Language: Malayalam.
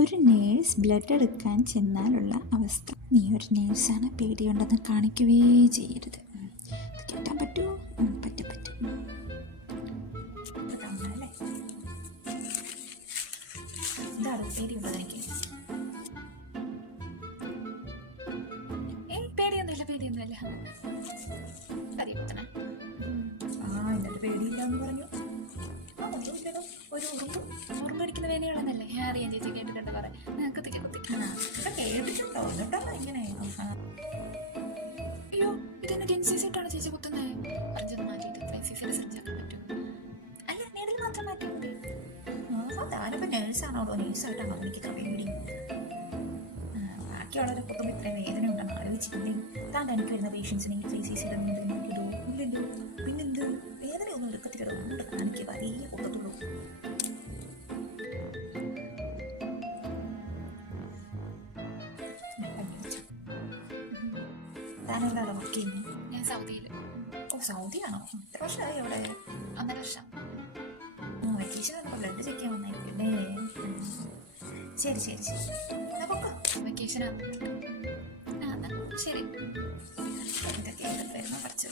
ഒരു നേഴ്സ് ബ്ലഡ് എടുക്കാൻ ചെന്നാലുള്ള അവസ്ഥ. നീ ഒരു നേഴ്സാണ്, പേടിയുണ്ടെന്ന് കാണിക്കുകയേ ചെയ്യരുത്. ഇത് കേട്ടാൻ പറ്റുമോ? പറ്റും പറ്റും. അല്ലേ എന്താണ് പേടിയുള്ളത് എനിക്ക്? പേടിയൊന്നുമില്ല പേടിയൊന്നുമില്ല. അറിയത്തണേ എന്നിട്ട് പേടിയില്ല എന്ന് പറഞ്ഞു. ഒരു ഉറുമ്പടിക്കുന്ന വേനയാണെന്നല്ലേ അറിയാൻ ചേച്ചി കേട്ടിട്ടുണ്ട്. പറയാം കേട്ടിട്ടുണ്ടോ? എന്നിട്ടാണ് ഇങ്ങനെ. അയ്യോ ഇതെന്നെ NCC ആയിട്ടാണ് ചേച്ചി കുത്തുന്നത്. അറിഞ്ഞത് മാറ്റിയിട്ട് NCC റിസർച്ച് ആക്കാൻ പറ്റും. അല്ല നീഡിൽ മാത്രം മാറ്റിയാൽ മതി. താനിപ്പോൾ നേഴ്സാണോടോ? നേഴ്സായിട്ടാണോ എനിക്ക് ഇത്ര പേടി? ബാക്കിയുള്ളവരെ കുത്തുമ്പോൾ ഇത്രയും വേദന ഉണ്ടെന്ന് ആലോചിച്ചിട്ടില്ലേ? താണ്ട് എനിക്ക് വരുന്ന പേഷ്യൻസിനെ ഈ 3cc നോക്കിയിട്ടോ? ഇല്ലല്ലോ. പിന്നെന്ത് വേദനയൊന്നും എടുക്കത്തില്ലല്ലോ. നമ്മുടെ കാണിക്കുക വലിയ കുത്തത്തുള്ളൂ. താനെവിടെയാണോ വർക്ക് ചെയ്യുന്നത്? ഞാൻ സൗദിയിൽ. ഓ സൗദിയാണോ? എത്ര വർഷമായി അവിടെ? 1.5 വർഷം. വെക്കേഷൻ ബ്ലഡ് ചെക്ക് ചെയ്യാൻ വന്നേക്കല്ലേ? ശരി ശരി ശരി. വെക്കേഷനാണ്. ശരി. ഇതൊക്കെ ഏതൊക്കെ വരുന്ന പഠിച്ചു.